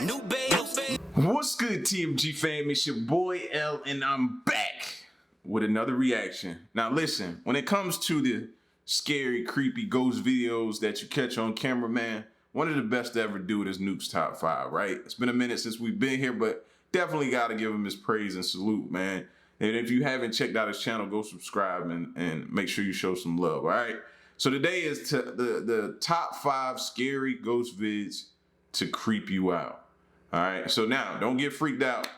new babe. What's good, TMG fam? It's your boy L, and I'm back with another reaction. Now listen, when it comes to the scary, creepy ghost videos that you catch on camera, man, one of the best to ever do it is Nuke's Top 5, right? It's been a minute since we've been here, but definitely got to give him his praise and salute, man. And if you haven't checked out his channel, go subscribe and make sure you show some love, all right? So today is the top 5 scary ghost vids to creep you out, all right? So now, don't get freaked out.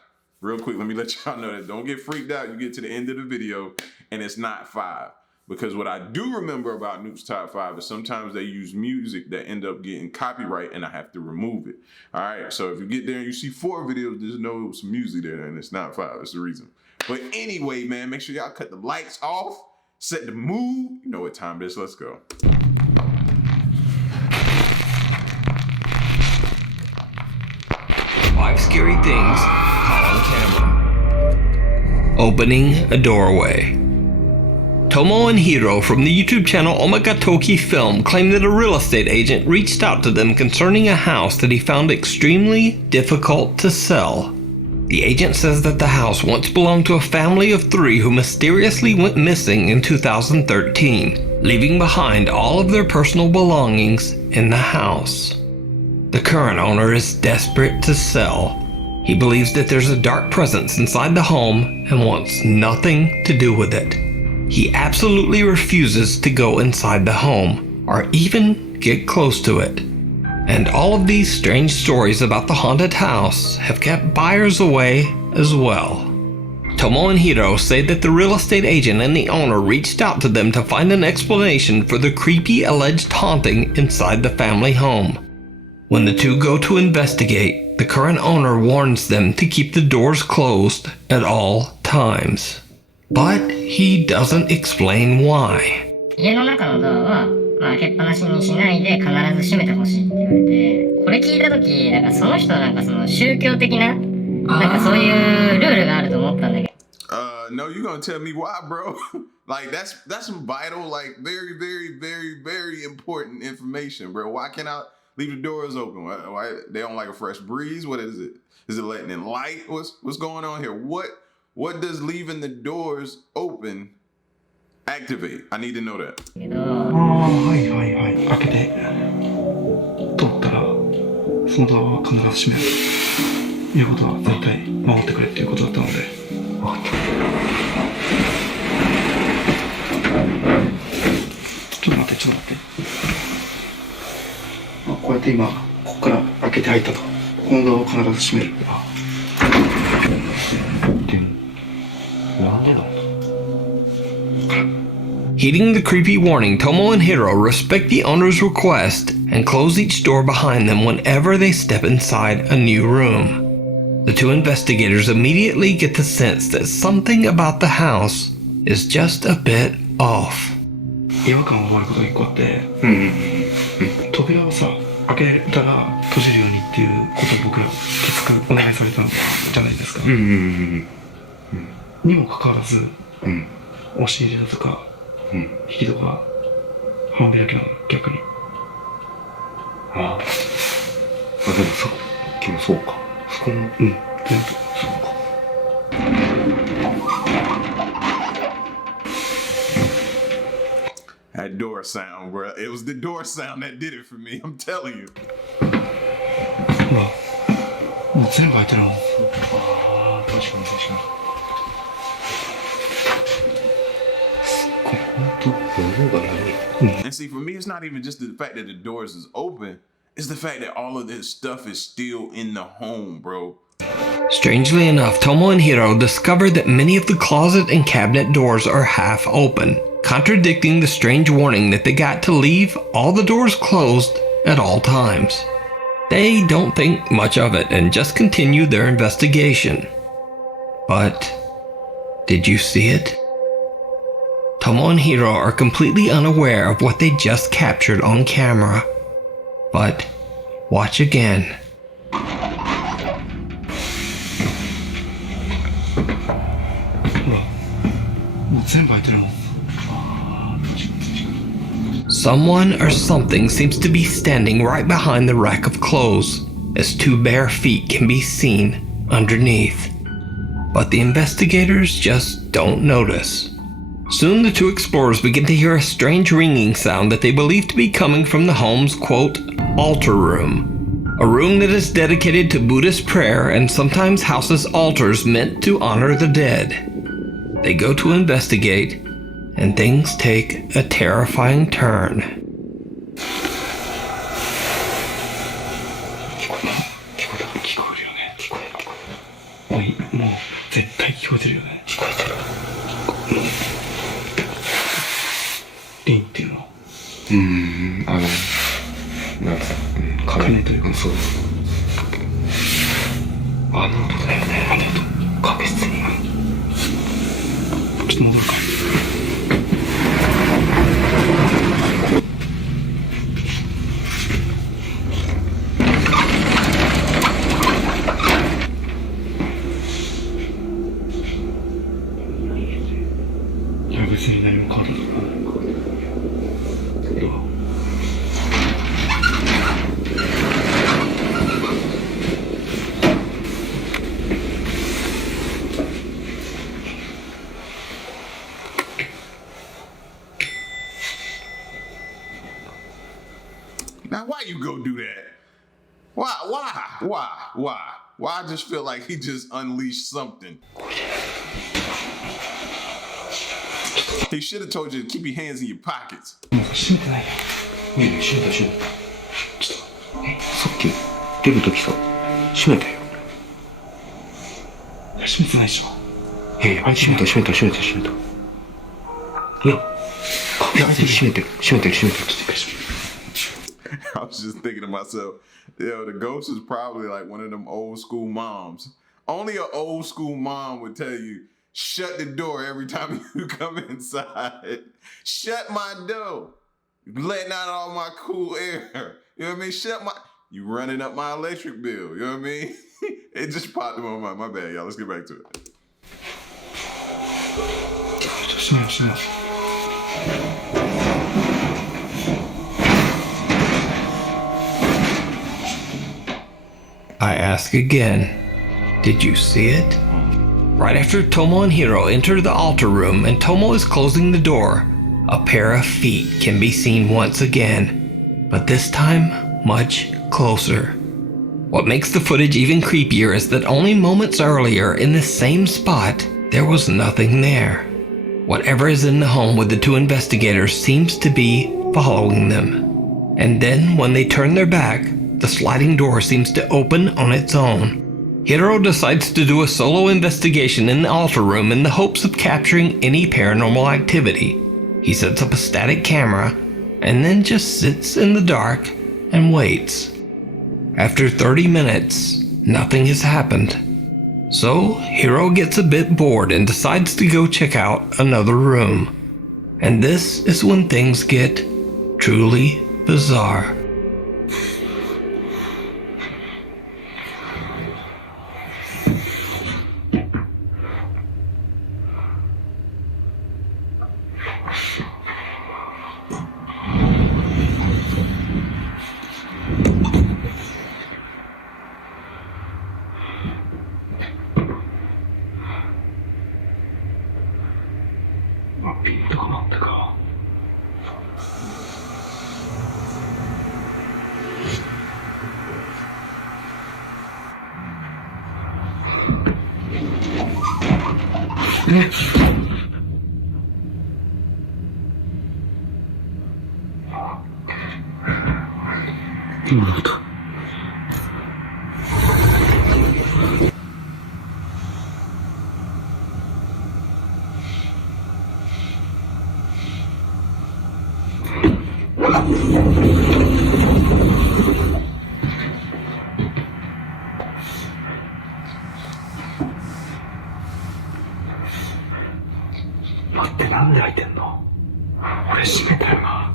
Real quick, let me let y'all know that. Don't get freaked out. You get to the end of the video, and it's not 5. Because what I do remember about Nuke's Top 5 is sometimes they use music that end up getting copyright, and I have to remove it, all right? So if you get there and you see 4 videos, just know it was some music there, and it's not 5. That's the reason. But anyway, man, make sure y'all cut the lights off, set the mood. You know what time it is. Let's go. 5 scary things caught on camera. Opening a doorway. Tomo and Hiro from the YouTube channel Omagatoki Film claim that a real estate agent reached out to them concerning a house that he found extremely difficult to sell. The agent says that the house once belonged to a family of 3 who mysteriously went missing in 2013, leaving behind all of their personal belongings in the house. The current owner is desperate to sell. He believes that there's a dark presence inside the home and wants nothing to do with it. He absolutely refuses to go inside the home or even get close to it. And all of these strange stories about the haunted house have kept buyers away as well. Tomo and Hiro say that the real estate agent and the owner reached out to them to find an explanation for the creepy alleged haunting inside the family home. When the two go to investigate, the current owner warns them to keep the doors closed at all times. But he doesn't explain why. 家の中のドアは開けっぱなしにしないで必ず閉めてほしいって言われて、これ聞いた時なんかその人その宗教的なそういうルールがあると思ったんだけど。No, you gonna tell me why, bro? Like that's some vital, like very, very, very, very important information, bro. Why can't I leave the doors open? Why they don't like a fresh breeze? What is it? Is it letting in light? What's going on here? What does leaving the doors open activate? I need to know that. はいはいはい。開けて通ったらそのドアは必ず閉めるということは絶対守ってくれっていうことだったので。ちょっと待って。こうやって今ここから開けて入ったと。このドアを必ず閉める。Heeding the creepy warning, Tomo and Hiro respect the owner's request and close each door behind them whenever they step inside a new room. The two investigators immediately get the sense that something about the house is just a bit off. 違和感を覚えることが1個あって、扉をさ開けたら閉じるようにっていうことを僕らきつくお願いされたじゃないですか。にもかかわらず、押し入れだとか、引き戸が半開きなの、逆に。でもさっきもそうか。そこも、全部そうか。That door sound, bro. It was the door sound that did it for me. I'm telling you. もう全部開いてるの。確かに。And see, for me, it's not even just the fact that the doors is open. It's the fact that all of this stuff is still in the home, bro. Strangely enough, Tomo and Hiro discover that many of the closet and cabinet doors are half open, contradicting the strange warning that they got to leave all the doors closed at all times. They don't think much of it and just continue their investigation. But did you see it? Tomo and Hiro are completely unaware of what they just captured on camera. But watch again. Someone or something seems to be standing right behind the rack of clothes, as two bare feet can be seen underneath. But the investigators just don't notice. Soon the two explorers begin to hear a strange ringing sound that they believe to be coming from the home's, quote, altar room. A room that is dedicated to Buddhist prayer and sometimes houses altars meant to honor the dead. They go to investigate, and things take a terrifying turn. 聞こえるよね。聞こえる。もう絶対聞こえてるよね。聞こえてる。リンっていうのはなんか、鐘というか、そう。あの音だよね。あの音。確実に。ちょっと戻るか。いや、別に何も変わらない。どう？Now, why you go do that? Why I just feel like he just unleashed something. He should have told you to keep your hands in your pockets. もう閉めてないよ。いやいや、閉めた。ちょっと、さっき出るときさ、閉めたよ。いや、閉めてないでしょ。いやいや、閉めた。いや、確実に閉めてる。ちょっと一回閉めて。 I was just thinking to myself, yo, the ghost is probably like one of them old school moms. Only an old school mom would tell you, shut the door every time you come inside. Shut my door. Letting out all my cool air. You know what I mean? You running up my electric bill. You know what I mean? It just popped in my mind. My bad, y'all. Let's get back to it. 閉めよう。I ask again, did you see it? Right after Tomo and Hiro enter the altar room and Tomo is closing the door, a pair of feet can be seen once again, but this time much closer. What makes the footage even creepier is that only moments earlier in this same spot, there was nothing there. Whatever is in the home with the two investigators seems to be following them. And then when they turn their back, the sliding door seems to open on its own. Hiro decides to do a solo investigation in the altar room in the hopes of capturing any paranormal activity. He sets up a static camera and then just sits in the dark and waits. After 30 minutes, nothing has happened. So Hiro gets a bit bored and decides to go check out another room. And this is when things get truly bizarre.待って、なんで開いてんの？俺閉めたよな。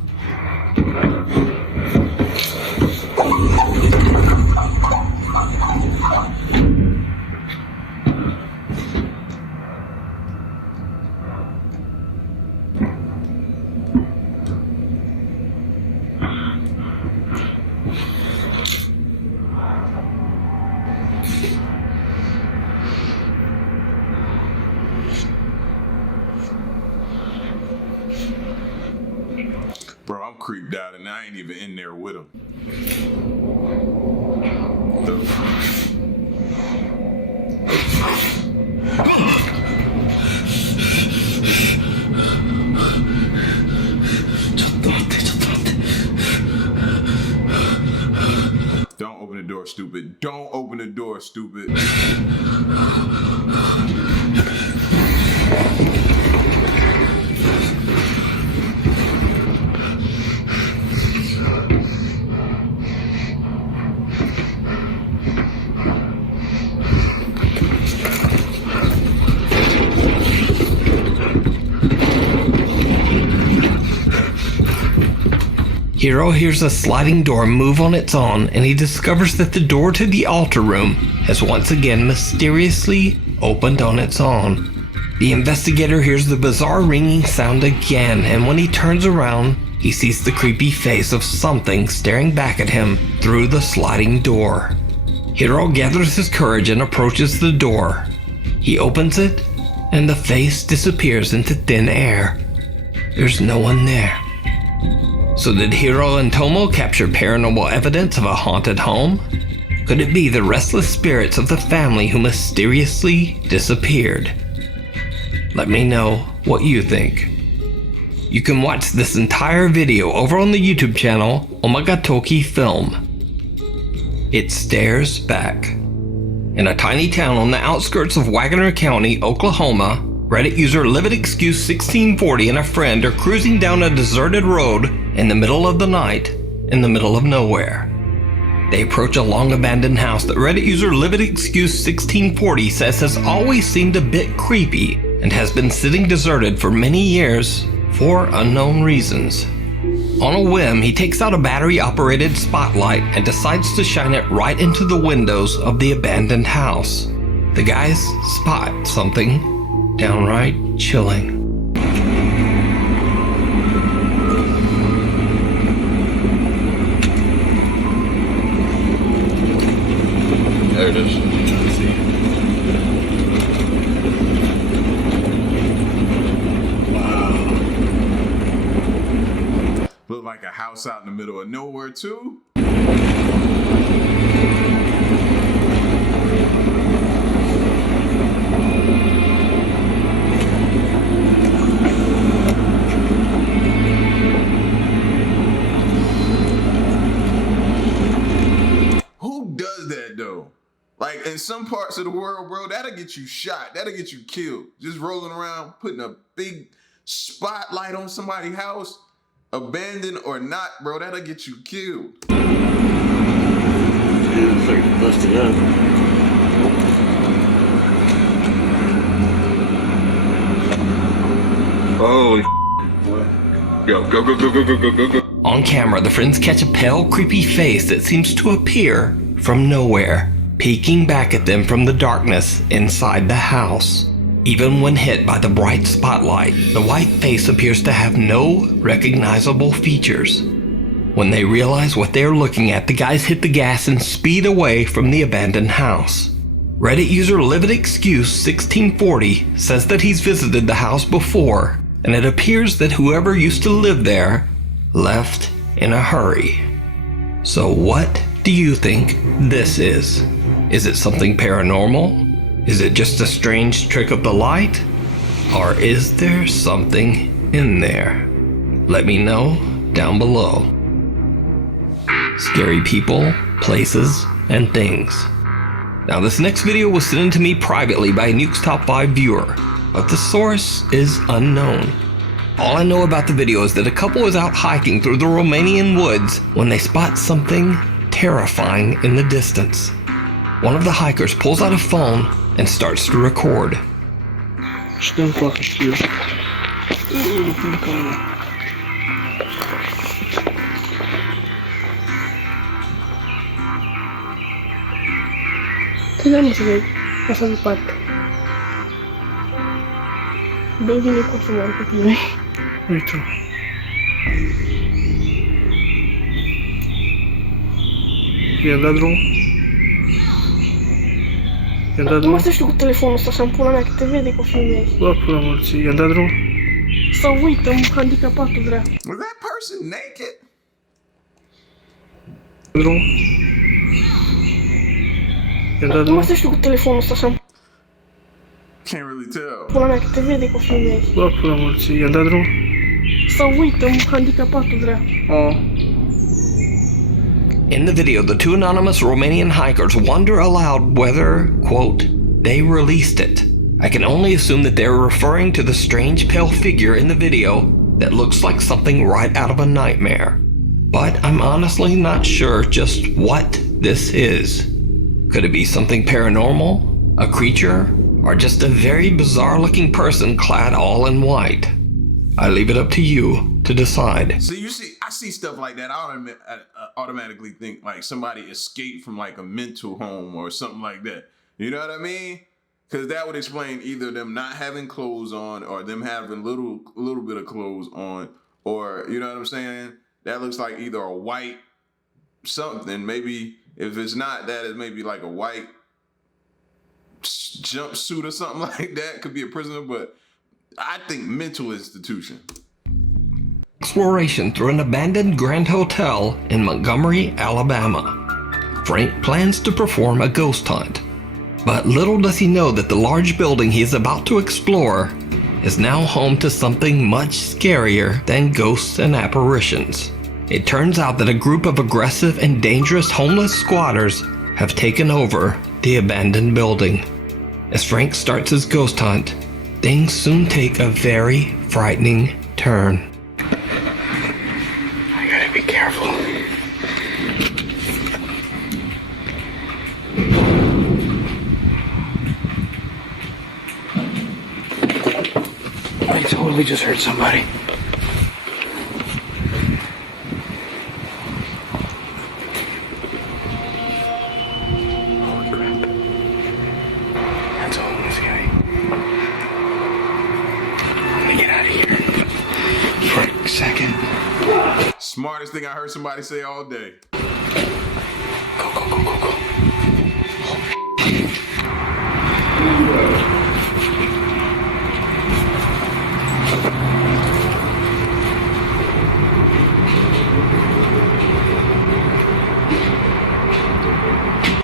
I ain't even in there with him. Don't open the door, stupid. Don't open the door, stupid. Hiro hears a sliding door move on its own, and he discovers that the door to the altar room has once again mysteriously opened on its own. The investigator hears the bizarre ringing sound again, and when he turns around, he sees the creepy face of something staring back at him through the sliding door. Hiro gathers his courage and approaches the door. He opens it, and the face disappears into thin air. There's no one there. So did Hiro and Tomo capture paranormal evidence of a haunted home? Could it be the restless spirits of the family who mysteriously disappeared? Let me know what you think. You can watch this entire video over on the YouTube channel Omagatoki Film. It Stares Back. In a tiny town on the outskirts of Wagner County, Oklahoma, Reddit user LividExcuse1640 and a friend are cruising down a deserted road in the middle of the night, in the middle of nowhere. They approach a long abandoned house that Reddit user LividExcuse1640 says has always seemed a bit creepy and has been sitting deserted for many years for unknown reasons. On a whim, he takes out a battery-operated spotlight and decides to shine it right into the windows of the abandoned house. The guys spot something downright chilling. There it is. Look like a house out in the middle of nowhere, too. Who does that, though? Like, in some parts of the world, bro, that'll get you shot. That'll get you killed. Just rolling around, putting a big spotlight on somebody's house, abandoned or not, bro, that'll get you killed. Yeah, it's like busted up. Holy what? Go. On camera, the friends catch a pale, creepy face that seems to appear from nowhere, peeking back at them from the darkness inside the house. Even when hit by the bright spotlight, the white face appears to have no recognizable features. When they realize what they're looking at, the guys hit the gas and speed away from the abandoned house. Reddit user LividExcuse1640 says that he's visited the house before, and it appears that whoever used to live there left in a hurry. So what do you think this is? Is it something paranormal? Is it just a strange trick of the light? Or is there something in there? Let me know down below. Scary people, places, and things. Now this next video was sent in to me privately by a Nuke's Top 5 viewer, but the source is unknown. All I know about the video is that a couple is out hiking through the Romanian woods when they spot something terrifying in the distance. One of the hikers pulls out a phone and starts to record. Что плохо сидел? Tenemos que pasar el parque. Baby не космос такие. Это. Tu mă stai cu telefonul ăsta și am pula mea că te vede că filmezi. Bă, pula morții, i-am dat drum? Sau uită, handicapatul vrea. Was that person naked? Drog? Ganda Du måste slå telefonen sa shampoo Can't really tell. na TV di ko filmei. Bak pula mulți. Ganda drog? Să uităm handicapatul vrea. In the video, the two anonymous Romanian hikers wonder aloud whether, quote, they released it. I can only assume that they're referring to the strange pale figure in the video that looks like something right out of a nightmare. But I'm honestly not sure just what this is. Could it be something paranormal, a creature, or just a very bizarre-looking person clad all in white? I leave it up to you to decide. So I see stuff like that. I automatically think like somebody escaped from like a mental home or something like that. You know what I mean? Because that would explain either them not having clothes on or them having a little bit of clothes on, or you know what I'm saying? That looks like either a white something. Maybe if it's not that, it's maybe like a white jumpsuit or something like that. Could be a prisoner, but I think mental institution. Exploration through an abandoned Grand Hotel in Montgomery, Alabama. Frank plans to perform a ghost hunt, but little does he know that the large building he is about to explore is now home to something much scarier than ghosts and apparitions. It turns out that a group of aggressive and dangerous homeless squatters have taken over the abandoned building. As Frank starts his ghost hunt, things soon take a very frightening turn. I gotta be careful. I totally just heard somebody. Holy crap. That's a homeless guy. I'm gonna get out of here for a second. Smartest thing I heard somebody say all day. Go, go, go, go, go.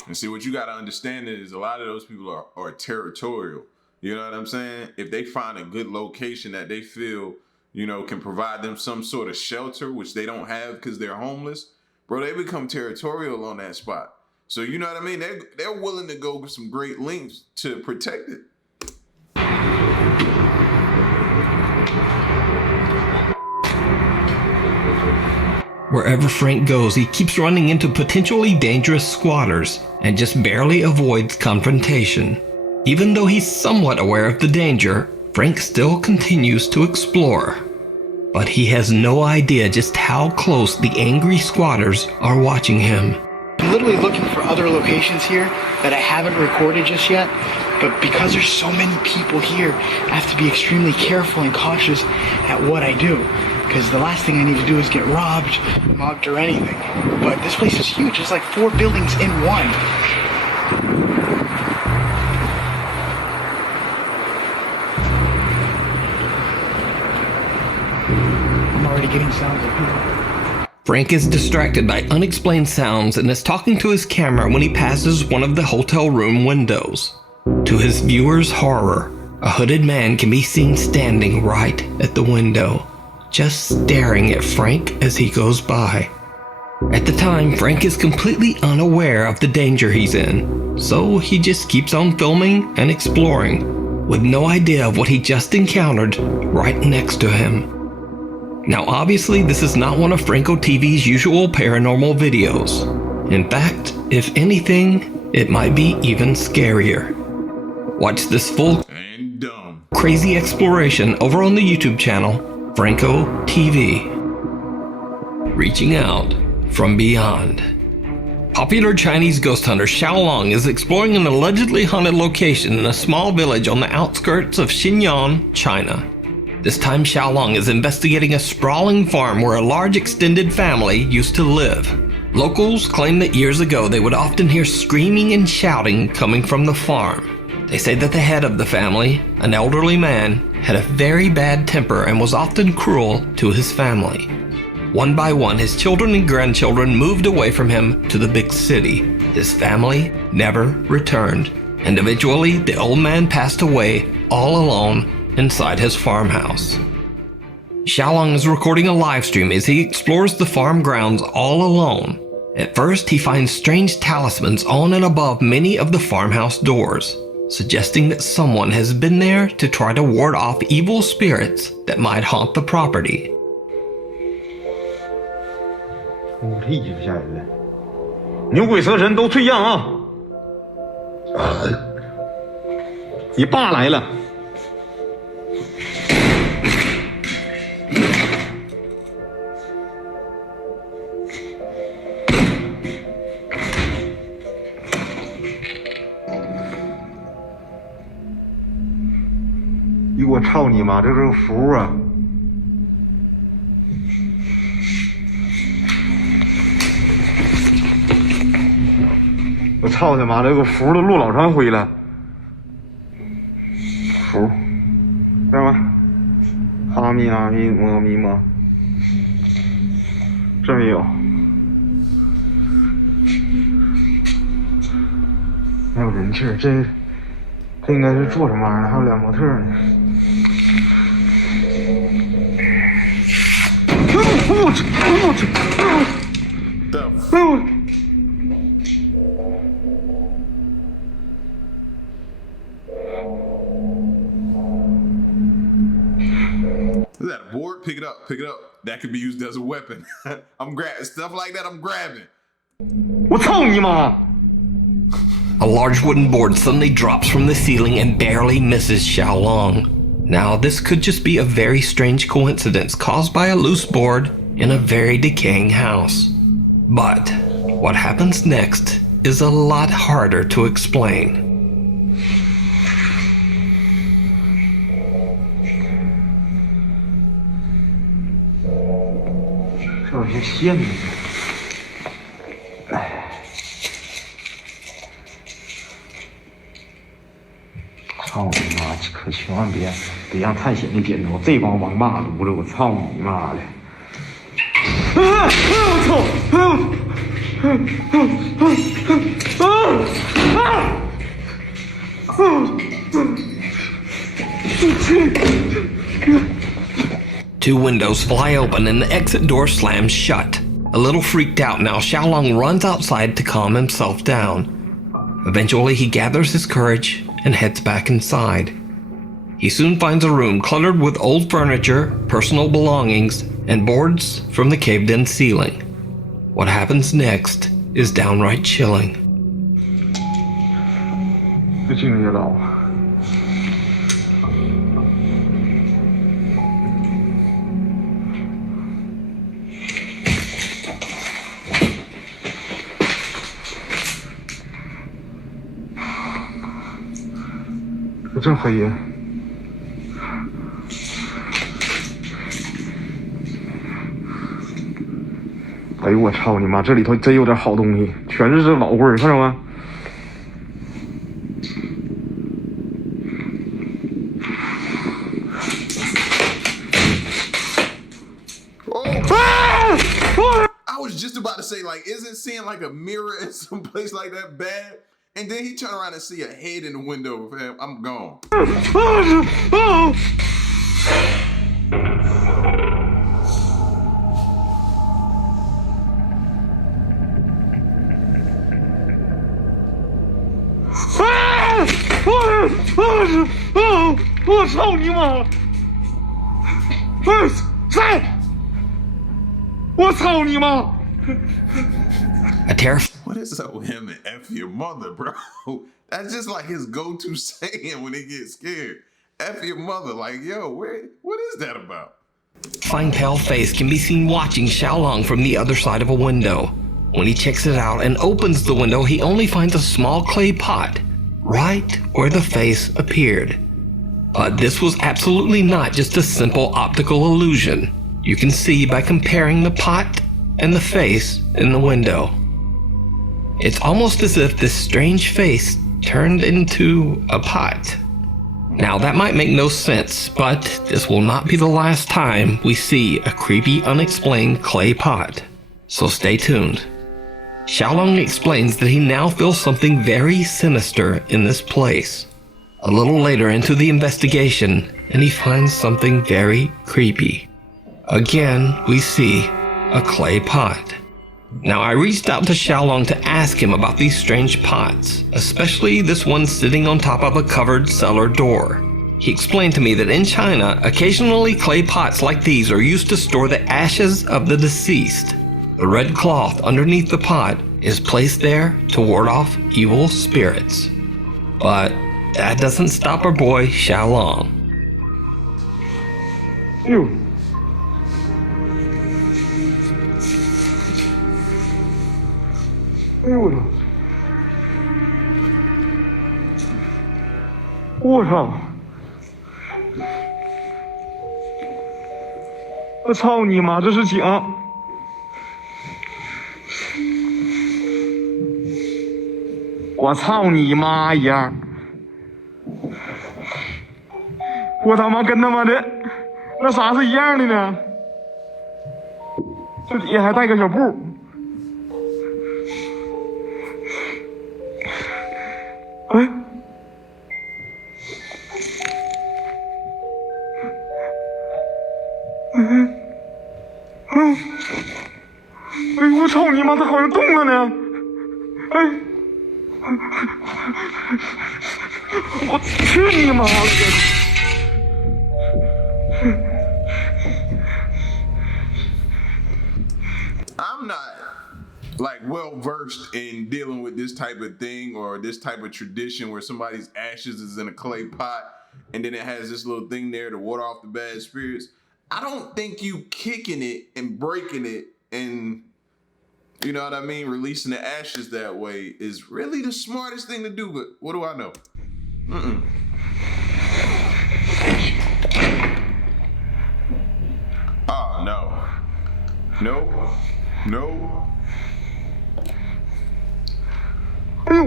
And see, what you got to understand is a lot of those people are territorial. You know what I'm saying? If they find a good location that they feel, you know, can provide them some sort of shelter, which they don't have because they're homeless, bro, they become territorial on that spot. So, you know what I mean? They're willing to go with some great lengths to protect it. Wherever Frank goes, he keeps running into potentially dangerous squatters and just barely avoids confrontation. Even though he's somewhat aware of the danger, Frank still continues to explore. But he has no idea just how close the angry squatters are watching him. I'm literally looking for other locations here that I haven't recorded just yet, but because there's so many people here, I have to be extremely careful and cautious at what I do, because the last thing I need to do is get robbed, mugged, or anything. But this place is huge. It's like 4 buildings in one. I'm already getting sounds of people. Frank is distracted by unexplained sounds and is talking to his camera when he passes one of the hotel room windows. To his viewers' horror, a hooded man can be seen standing right at the window, just staring at Frank as he goes by. At the time, Frank is completely unaware of the danger he's in, so he just keeps on filming and exploring, with no idea of what he just encountered right next to him. Now obviously this is not one of Franco TV's usual paranormal videos. In fact, if anything, it might be even scarier. Watch this full And dumb. crazy exploration over on the YouTube channel, Franco TV. Reaching out from beyond. Popular Chinese ghost hunter Xiaolong is exploring an allegedly haunted location in a small village on the outskirts of Xinjiang, China. This time Xiaolong is investigating a sprawling farm where a large extended family used to live. Locals claim that years ago they would often hear screaming and shouting coming from the farm. They say that the head of the family, an elderly man, had a very bad temper and was often cruel to his family. One by one, his children and grandchildren moved away from him to the big city. His family never returned, and eventually the old man passed away all alone inside his farmhouse. Xiaolong is recording a live stream as he explores the farm grounds all alone. At first, he finds strange talismans on and above many of the farmhouse doors, suggesting that someone has been there to try to ward off evil spirits that might haunt the property. 我这一直吓人了，牛鬼蛇神都退让啊！你爸来了。我操你妈，这是个符啊！我操他妈，这个符都录老长回了。符，知道吗？阿弥阿弥摩弥摩，这没有。还有人气儿，这应该是做什么玩意儿的？还有俩模特呢。我去！我去！哎呦！ Is that a board? Pick it up. Pick it up. That could be used as a weapon. I'm grabbing stuff like that. I'm grabbing. 我操你妈！ A large wooden board suddenly drops from the ceiling and barely misses Xiaolong. Now, this could just be a very strange coincidence caused by a loose board in a very decaying house. But what happens next is a lot harder to explain. 这有些线呢。哎。 操你妈！可千万别让探险的点着这帮王八犊子！我操你妈的！我操！Two windows fly open and the exit door slams shut. A little freaked out now, Xiaolong runs outside to calm himself down. Eventually, he gathers his courage and heads back inside. He soon finds a room cluttered with old furniture, personal belongings, and boards from the caved-in ceiling. What happens next is downright chilling. 这劲儿也老。这真黑呀！哎呦我操你妈！这里头真有点好东西，全是这老棍儿，看着吗？I was just about to say, like, isn't seeing like a mirror in some place like that bad? And then he turned around and see a head in the window. I'm gone. A terrifying. What is up with him and F your mother, bro? That's just like his go-to saying when he gets scared. F your mother. Like, yo, what is that about? Fine pale face can be seen watching Xiaolong from the other side of a window. When he checks it out and opens the window, he only finds a small clay pot right where the face appeared. But this was absolutely not just a simple optical illusion. You can see by comparing the pot and the face in the window. It's almost as if this strange face turned into a pot. Now that might make no sense, but this will not be the last time we see a creepy unexplained clay pot. So stay tuned. Xiaolong explains that he now feels something very sinister in this place. A little later into the investigation, and he finds something very creepy. Again, we see a clay pot. Now, I reached out to Xiaolong to ask him about these strange pots, especially this one sitting on top of a covered cellar door. He explained to me that in China, occasionally clay pots like these are used to store the ashes of the deceased. The red cloth underneath the pot is placed there to ward off evil spirits. But that doesn't stop our boy Xiaolong. You. 哎呦我操！我操！我操你妈！这是井！我操你妈呀！我他妈跟他妈的那啥是一样的呢？这底下还带个小布。 哎，哎，我操你妈！它好像动了呢！哎，我去你妈了！ I'm not like well versed in dealing with this type of thing or this type of tradition where somebody's ashes is in a clay pot and then it has this little thing there to ward off the bad spirits. I don't think you kicking it and breaking it and, you know what I mean, releasing the ashes that way is really the smartest thing to do, but what do I know? Oh, no. Nope. Nope. 哎呦！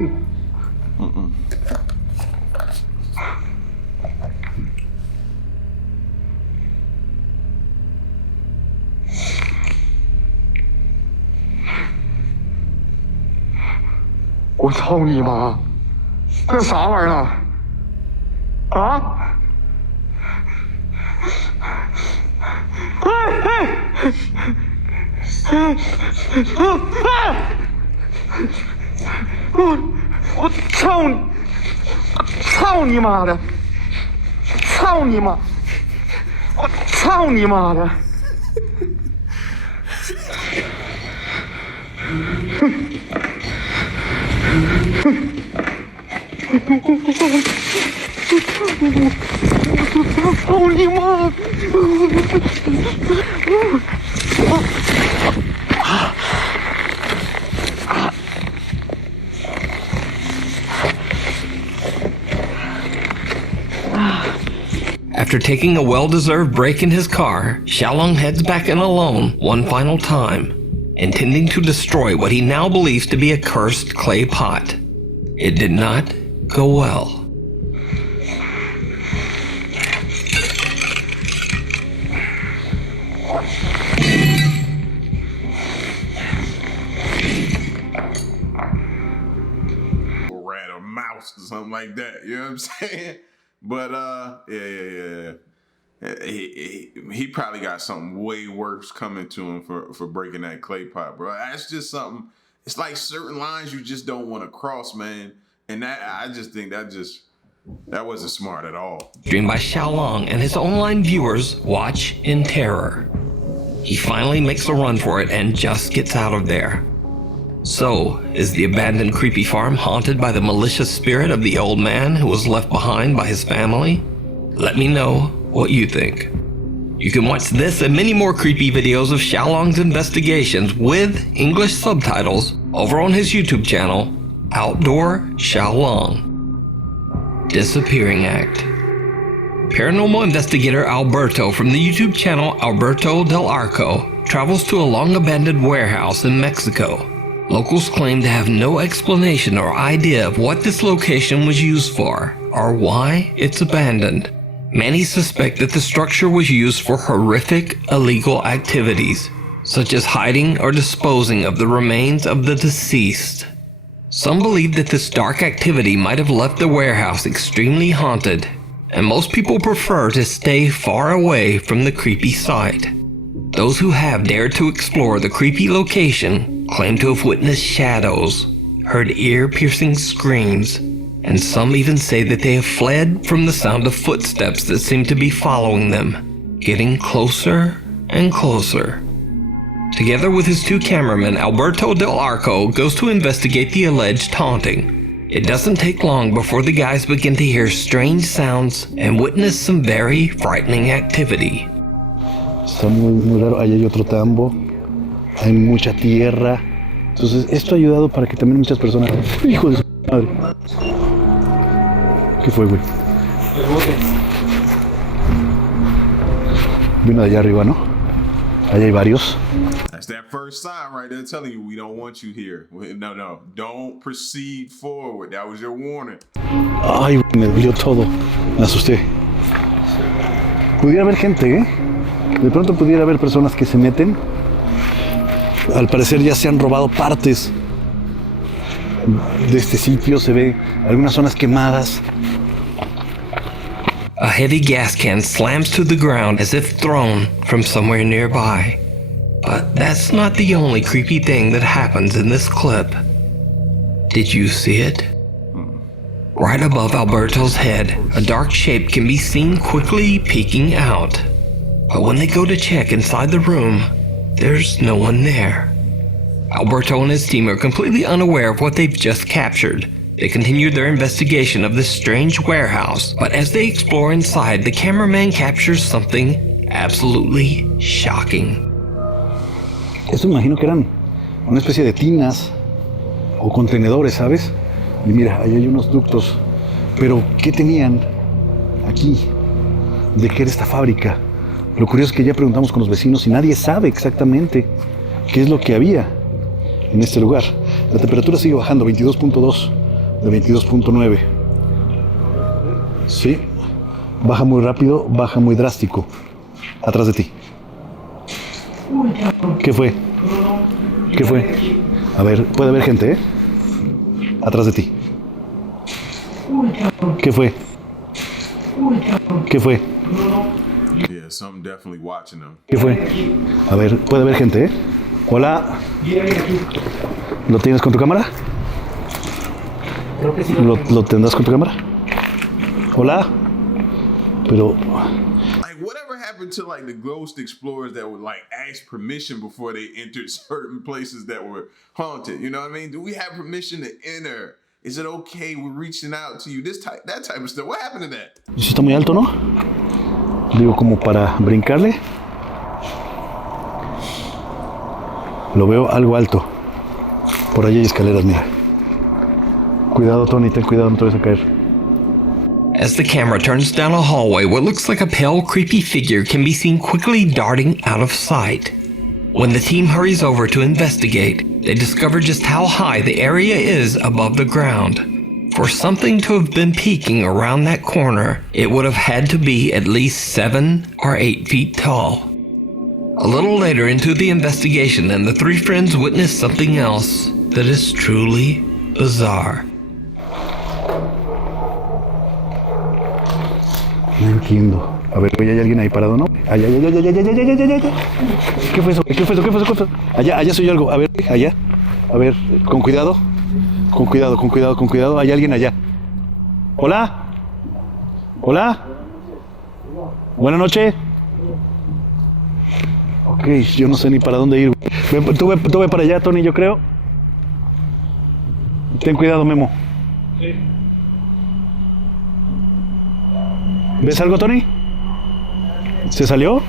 我操你妈！这啥玩意儿啊？啊！哎哎！我操你！操你妈的！操你妈！我操你妈的！操你妈！ After taking a well-deserved break in his car, Xiaolong heads back in alone one final time, intending to destroy what he now believes to be a cursed clay pot. It did not go well. Rat or mouse or something like that, you know what I'm saying? But yeah. He probably got something way worse coming to him for breaking that clay pot, bro. That's just something. It's like certain lines you just don't want to cross, man. And that I just think that wasn't smart at all. Streamed by Xiaolong and his online viewers watch in terror. He finally makes a run for it and just gets out of there. So, is the abandoned creepy farm haunted by the malicious spirit of the old man who was left behind by his family? Let me know what you think. You can watch this and many more creepy videos of Xiaolong's investigations with English subtitles over on his YouTube channel, Outdoor Xiaolong. Disappearing Act. Paranormal investigator Alberto from the YouTube channel Alberto Del Arco travels to a long-abandoned warehouse in Mexico. Locals claim to have no explanation or idea of what this location was used for. or why it's abandoned. Many suspect that the structure was used for horrific illegal activities, such as hiding or disposing of the remains of the deceased. Some believe that this dark activity might have left the warehouse extremely haunted, and most people prefer to stay far away from the creepy site. Those who have dared to explore the creepy location claim to have witnessed shadows, heard ear-piercing screams, and some even say that they have fled from the sound of footsteps that seem to be following them, getting closer and closer. Together with his two cameramen, Alberto Del Arco goes to investigate the alleged haunting. It doesn't take long before the guys begin to hear strange sounds and witness some very frightening activity. Está muy raro. Ahí hay otro tambo. Hay mucha tierra. Entonces, esto ha ayudado para que también muchas personas... ¡Hijo de su madre! ¿Qué fue, güey? Vino de allá arriba, ¿no? Allá hay varios. That's that first sign right there telling you we don't want you here. No, don't proceed forward. That was your warning. Ay, güey, me dolió todo. Me asusté. Pudiera haber gente, ¿eh? De pronto pudiera haber personas que se meten. Al parecer ya se han robado partes de este sitio. Se ve algunas zonas quemadas. A heavy gas can slams to the ground as if thrown from somewhere nearby. But that's not the only creepy thing that happens in this clip. Did you see it? Right above Alberto's head, a dark shape can be seen quickly peeking out. But when they go to check inside the room, there's no one there. Alberto and his team are completely unaware of what they've just captured. They continue their investigation of this strange warehouse, but as they explore inside, the cameraman captures something absolutely shocking. Esto me imagino que eran una especie de tinas o contenedores, ¿sabes? Y mira, ahí hay unos ductos. Pero, ¿qué tenían aquí? ¿De qué era esta fábrica? Lo curioso es que ya preguntamos con los vecinos y nadie sabe exactamente qué es lo que había en este lugar. La temperatura sigue bajando, 22.2 de 22.9. Sí, baja muy rápido, baja muy drástico. Atrás de ti. ¿Qué fue? ¿Qué fue? A ver, puede haber gente, ¿eh? Atrás de ti. ¿Qué fue? ¿Qué fue? Yeah, something definitely watching them. ¿Qué fue? A ver, puede haber gente, ¿eh? Hola. ¿Lo tienes con tu cámara? ¿Lo tendrás con tu cámara? Hola. Pero... Like, whatever happened to like the ghost explorers that would like ask permission before they entered certain places that were haunted? You know what I mean? Do we have permission to enter? Is it okay? We're reaching out to you. That type of stuff. What happened to that? Eso está muy alto, ¿no? Digo, como para brincarle. Lo veo algo alto. Por allí hay escaleras, mira. Cuidado, Tony, ten cuidado, no te vayas a caer. As the camera turns down a hallway, what looks like a pale, creepy figure can be seen quickly darting out of sight. When the team hurries over to investigate, they discover just how high the area is above the ground. For something to have been peeking around that corner, it would have had to be at least 7 or 8 feet tall. A little later into the investigation, then the three friends witness something else that is truly bizarre. No entiendo. A ver, ¿hay alguien ahí parado, no? Allá. ¿Qué fue eso? ¿Qué fue eso? Allá soy yo algo. A ver, allá. A ver, con cuidado. Con cuidado. Hay alguien allá. Hola. Buenas noches. Ok, yo no sé ni para dónde ir. Tú ve para allá, Tony, yo creo. Ten cuidado, Memo. Sí. ¿Ves algo, Tony? ¿Se salió?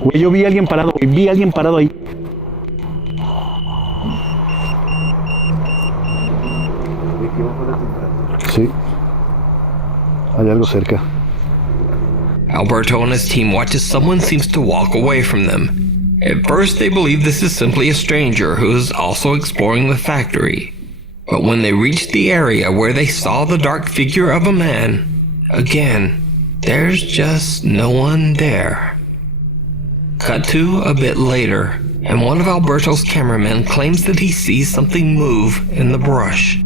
Güey, yo vi a alguien parado, ahí. Sí. Hay algo cerca. Alberto and his team watch as someone seems to walk away from them. At first, they believe this is simply a stranger who is also exploring the factory. But when they reached the area where they saw the dark figure of a man, again, there's just no one there. Cut to a bit later, and one of Alberto's cameramen claims that he sees something move in the brush.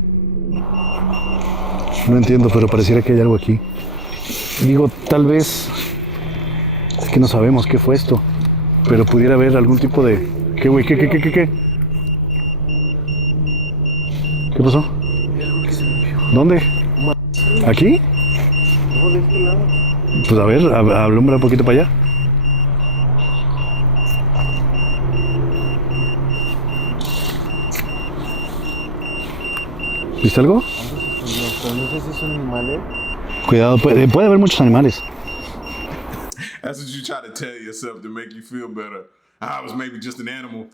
No entiendo, pero pareciera que hay algo aquí. Digo, tal vez... Es que no sabemos qué fue esto. Pero pudiera haber algún tipo de... ¿Qué, güey? ¿Qué? ¿Qué pasó? ¿Dónde? ¿Aquí? Pues a ver, alumbra un poquito para allá. ¿Viste algo? No sé si son animales. Cuidado, puede haber muchos animales. That's what you try to tell yourself to make you feel better. I was maybe just an animal.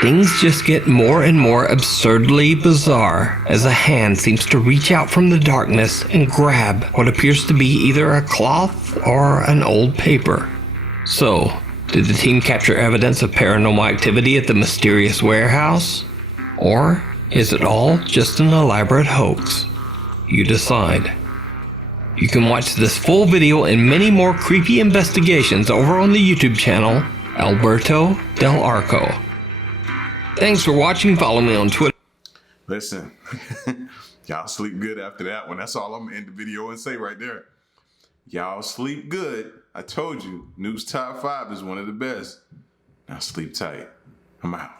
Things just get more and more absurdly bizarre as a hand seems to reach out from the darkness and grab what appears to be either a cloth or an old paper. So, did the team capture evidence of paranormal activity at the mysterious warehouse? Or is it all just an elaborate hoax? You decide. You can watch this full video and many more creepy investigations over on the YouTube channel, Alberto Del Arco. Thanks for watching. Follow me on Twitter. Listen, y'all sleep good after that one. That's all I'm gonna end the video and say right there. Y'all sleep good. I told you, Nuke's Top 5 is one of the best. Now sleep tight. I'm out.